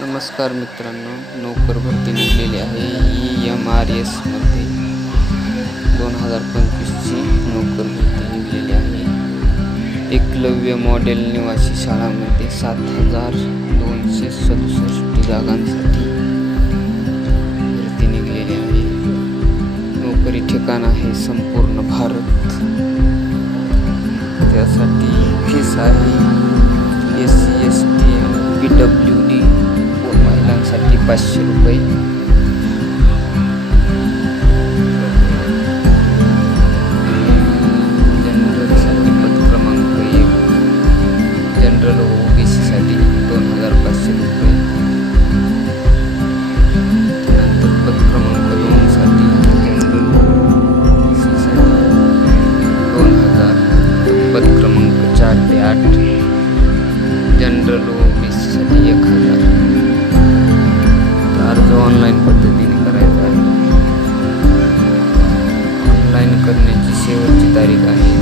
नमस्कार मित्रांनो, नोकर भरती निघलेली आहे EMRS मध्ये 2025ची नोकर भरती निघलेली आहे. एकलव्य मॉडेल निवासी शाळांमध्ये 7,267 जागांसाठी भरती निघलेली आहे. नोकरी ठिकाण आहे संपूर्ण भारत. त्यासाठी फीस आहे SC ST PWD महिलांसाठी 500 रुपये. जनरलसाठी पद क्रमांक 1, जनरल OBC साठी 2,500 रुपये. त्यानंतर पद क्रमांक 2 साठी जनरल OBC साठी 2,000. पद क्रमांक 4 ते 8 जनरल OBC साठी 1,000. अर्ज ऑनलाईन पद्धतीने करायचा आहे. ऑनलाईन करण्याची शेवटची तारीख आहे